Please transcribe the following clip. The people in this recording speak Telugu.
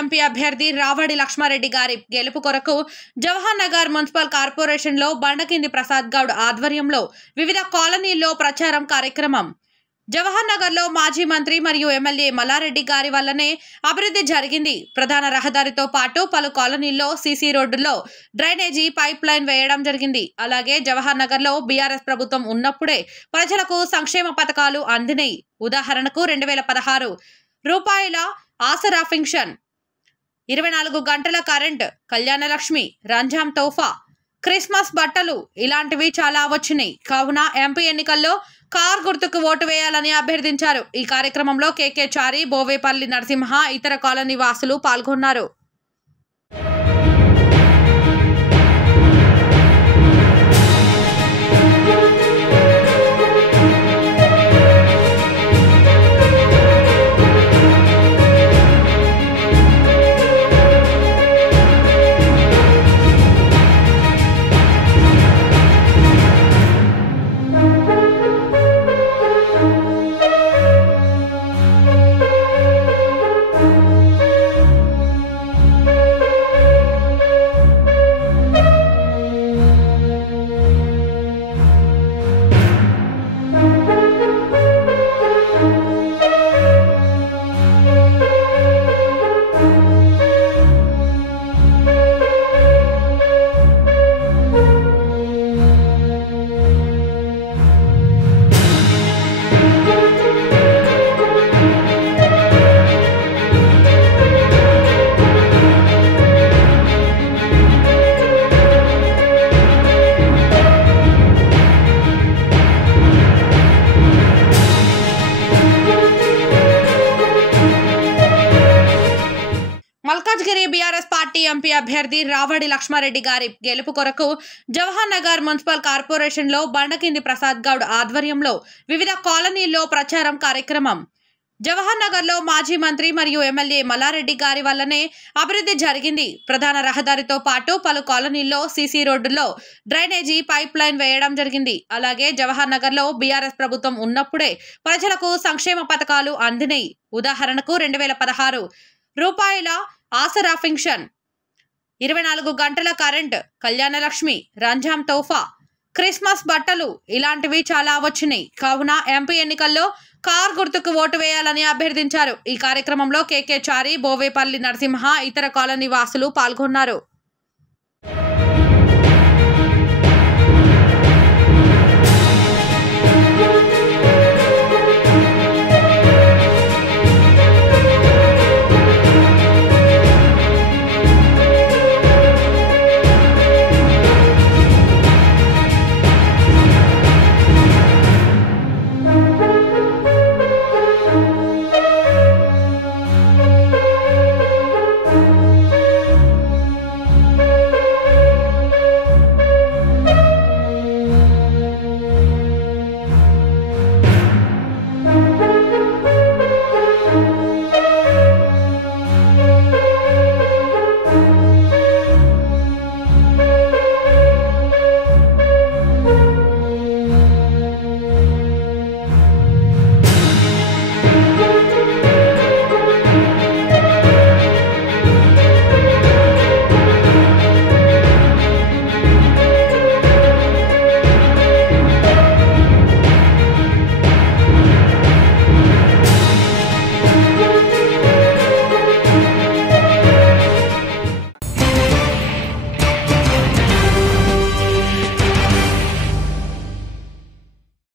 ఎంపీ అభ్యర్థి రావడి లక్ష్మారెడ్డి గారి గెలుపు కొరకు జవహర్ నగర్ మున్సిపల్ కార్పొరేషన్లో బండకింది ప్రసాద్ గౌడ్ ఆధ్వర్యంలో వివిధ కాలనీల్లో ప్రచారం కార్యక్రమం. జవహర్ నగర్లో మాజీ మంత్రి మరియు ఎమ్మెల్యే మల్లారెడ్డి గారి వల్లనే అభివృద్ధి జరిగింది. ప్రధాన రహదారితో పాటు పలు కాలనీల్లో సీసీ రోడ్డుల్లో డ్రైనేజీ పైప్ లైన్ వేయడం జరిగింది. అలాగే జవహర్ నగర్లో బీఆర్ఎస్ ప్రభుత్వం ఉన్నప్పుడే ప్రజలకు సంక్షేమ పథకాలు అందినాయి. ఉదాహరణకు 2016 రూపాయల ఆసరా పెన్షన్, 24 గంటల కరెంట్, కళ్యాణలక్ష్మి, రంజాన్ తోఫా, క్రిస్మస్ బట్టలు ఇలాంటివి చాలా వచ్చినాయి. కావున ఎంపీ ఎన్నికల్లో కార్ గుర్తుకు ఓటు వేయాలని అభ్యర్థించారు. ఈ కార్యక్రమంలో కేకే చారి, బోవేపల్లి నరసింహ, ఇతర కాలనీ వాసులు పాల్గొన్నారు. మల్కాజ్గిరి బీఆర్ఎస్ పార్టీ ఎంపీ అభ్యర్థి రావడి లక్ష్మారెడ్డి గారి గెలుపు కొరకు జవహర్ నగర్ మున్సిపల్ కార్పొరేషన్లో బండకింది ప్రసాద్ గౌడ్ ఆధ్వర్యంలో వివిధ కాలనీల్లో ప్రచారం కార్యక్రమం. జవహర్ నగర్లో మాజీ మంత్రి మరియు ఎమ్మెల్యే మల్లారెడ్డి గారి వల్లనే అభివృద్ధి జరిగింది. ప్రధాన రహదారితో పాటు పలు కాలనీల్లో సీసీ రోడ్డుల్లో డ్రైనేజీ పైప్ లైన్ వేయడం జరిగింది. అలాగే జవహర్ నగర్లో బీఆర్ఎస్ ప్రభుత్వం ఉన్నప్పుడే ప్రజలకు సంక్షేమ పథకాలు అందినాయి. ఉదాహరణకు 2016 రూపాయల ఆసరా పెన్షన్, 24 గంటల కరెంట్, కళ్యాణలక్ష్మి, రంజాన్ తోఫా, క్రిస్మస్ బట్టలు ఇలాంటివి చాలా వచ్చినాయి. కావున ఎంపీ ఎన్నికల్లో కార్ గుర్తుకు ఓటు వేయాలని అభ్యర్థించారు. ఈ కార్యక్రమంలో కేకే చారి, బోవేపల్లి నరసింహ, ఇతర కాలనీ వాసులు పాల్గొన్నారు.